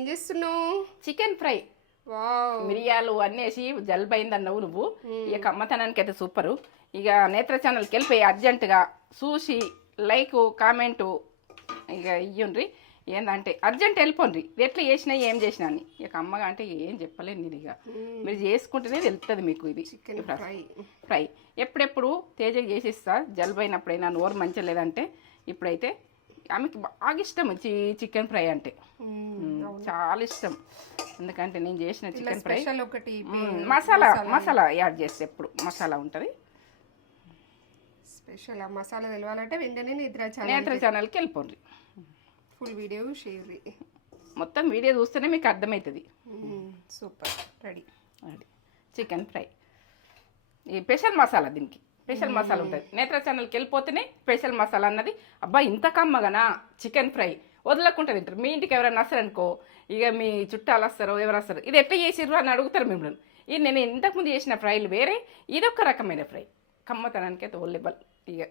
ఏం చేస్తున్నావు? Chicken fry. Wow, మిరియాలు అన్నేసి జలుబైంది అన్నావు నువ్వు. ఇక అమ్మతనానికి అయితే సూపరు. ఇక నేత్ర ఛానల్కి వెళ్ళిపోయి అర్జెంటుగా చూసి లైక్ కామెంటు ఇక ఇయ్యండ్రి. ఏందంటే అర్జెంట్ వెళ్ళిపోండి, ఎట్లా చేసినా ఏం చేసినా అని. ఇక అమ్మగా అంటే ఏం చెప్పలేను నేను. ఇక మీరు చేసుకుంటేనే తెలుస్తుంది మీకు. ఇది చికెన్ ఫ్రై. ఫ్రై ఎప్పుడెప్పుడు తేజకి చేసిస్తా, జలుబైనప్పుడైనా నోరు మంచిగా లేదంటే. ఇప్పుడైతే ఆమెకి బాగా ఇష్టం చికెన్ ఫ్రై అంటే, చాలా ఇష్టం. ఎందుకంటే నేను చేసిన చికెన్ ఫ్రై ఒకటి మసాలా యాడ్ చేస్తే ఎప్పుడు మసాలా ఉంటుంది స్పెషల్. ఆ మసాలా తెలవాలంటే వెంటనే నేత్ర ఛానల్కి వెళ్ళిపోండి. ఫుల్ వీడియో షేర్, మొత్తం వీడియో చూస్తేనే మీకు అర్థమవుతుంది. సూపర్. Ready chicken fry. ఈ స్పెషల్ మసాలా, దీనికి స్పెషల్ మసాలా ఉంటుంది. నేత్ర ఛానల్కి వెళ్ళిపోతేనే స్పెషల్ మసాలా అన్నది. అబ్బా ఇంత కమ్మగానా చికెన్ ఫ్రై వదలకుండా తింటారు. మీ ఇంటికి ఎవరైనా వస్తారనుకో, ఇక మీ చుట్టాలు వస్తారో ఎవరు వస్తారో, ఇది ఎట్లా చేసిర్రు అని అడుగుతారు మిమ్మల్ని. ఇది నేను ఇంతకుముందు చేసిన ఫ్రైలు వేరే, ఇదొక రకమైన ఫ్రై. కమ్మతనానికి అయితే ఒళ్ళెబల్ ఇక.